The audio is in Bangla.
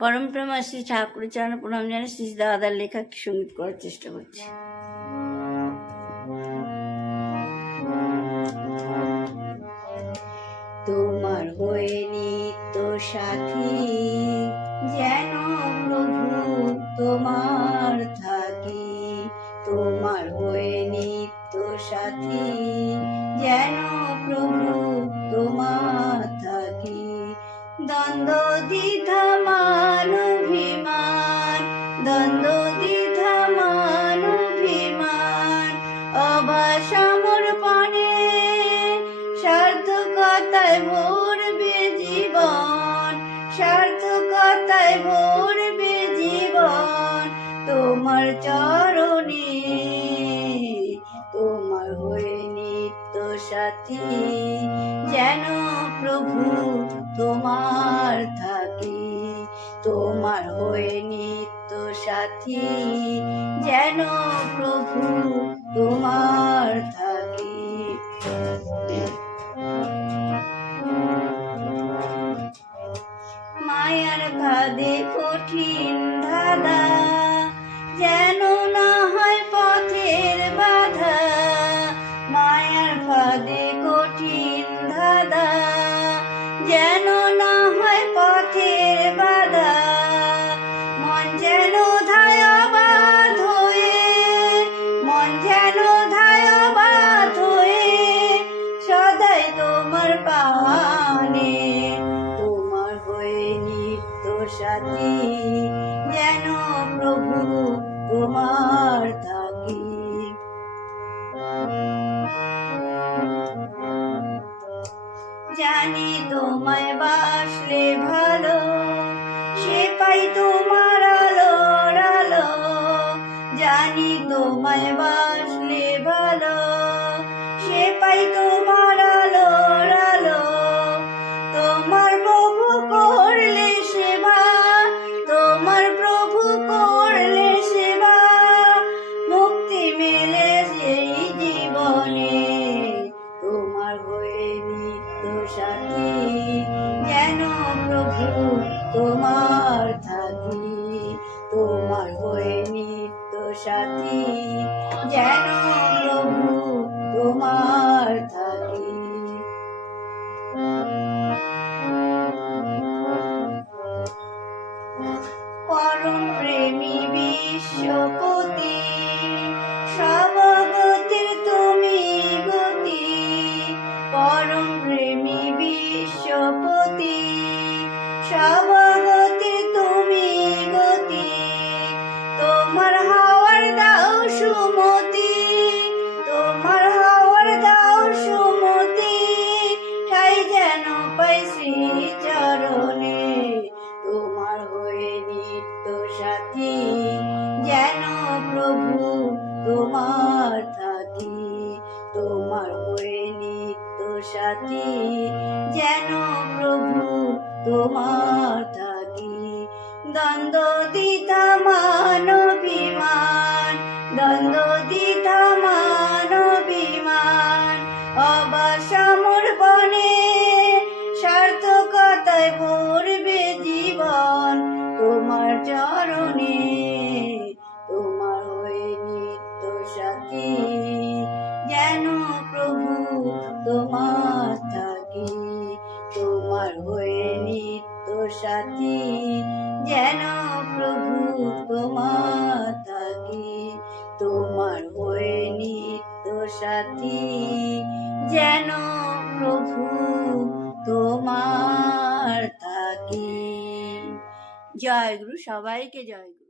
পরম প্রেমা শ্রী ঠাকুরের চরণে প্রণাম জানিয়ে শ্রী দাদার লেখা সঙ্গীত করার চেষ্টা করছি। তোমার হয়ে নিত্য সাথী যেন প্রভু তোমার থাকি, তোমার হয়ে নিত্য সাথী যেন প্রভু তোমার থাকি। দ্বন্দ্ব দ্বিধা মান অভিমান, দ্বন্দ্ব দ্বিধা মান অভিমান, অবসমর্পণে সার্থকতায় ভরবে জীবন, সার্থকতায় ভরবে জীবন। তোমার চরণে তোমার হয়ে নিত্য সাথী যেন প্রভু তোমার থাকি, তোমার হয়ে নিত্য সাথী যেন প্রভু তোমার থাকি। মায়ার ফাঁদে কঠিন ধাঁধা যেন না হয় পথের বাধা, মায়ার ফাঁদে কঠিন ধাঁধা যেন না হয় পথের বাধা। মন যেন ধায়াবাদ হয়ে, মন যেন ধায়াবাদ হয়ে সদাই তোমার পানে, তোমার হয়ে নিত্য সাথী যেন প্রভু তোমার থাকি। জানি তোমায় বাসলে ভালো, সে পাই তোমার আলোর আলো, জানি তোমায় বাসলে ভালো, সে পাই তোমার আলোর আলো। তোমার প্রভু করলে সেবা, তোমার প্রভু করলে সেবা, মুক্তি মেলে সেই জীবনে। তোমার হয়ে নিত্য সাথী যেন প্রভু তোমার থাকি, তোমার হয়ে নিত্য সাথী যেন প্রভু তোমার থাকি। পরম প্রেমী বিশ্বপতি সবগতির তুমি গতি, পরম প্রেমী বিশ্বপতি সবগতির তুমি গতি। তোমার হাওয়ার দাও সুমতি, তোমার হাওয়ার দাও সুমতি, ঠাই যেন পাই শ্রী চরণে। তোমার হয়ে নিত্য সাথী যেন প্রভু তোমার থাকি, তোমার হয়ে নিত্য সাথী যেন প্রভু তোমার থাকি। দ্বন্দ্ব দ্বিধা মান অভিমান, দ্বন্দ্ব দ্বিধা মান অভিমান, অবসমর্পণে সার্থকতায় ভরবে জীবন। তোমার চরণে তোমার হয়ে নিত্য সাথী যেন প্রভু তোমার থাকি, তোমার হয়ে নিত্য সাথী যেন প্রভু তোমার থাকি, তোমার হয়ে নিত্য সাথী যেন প্রভু তোমার থাকি। জয় গুরু, সবাইকে জয় গুরু।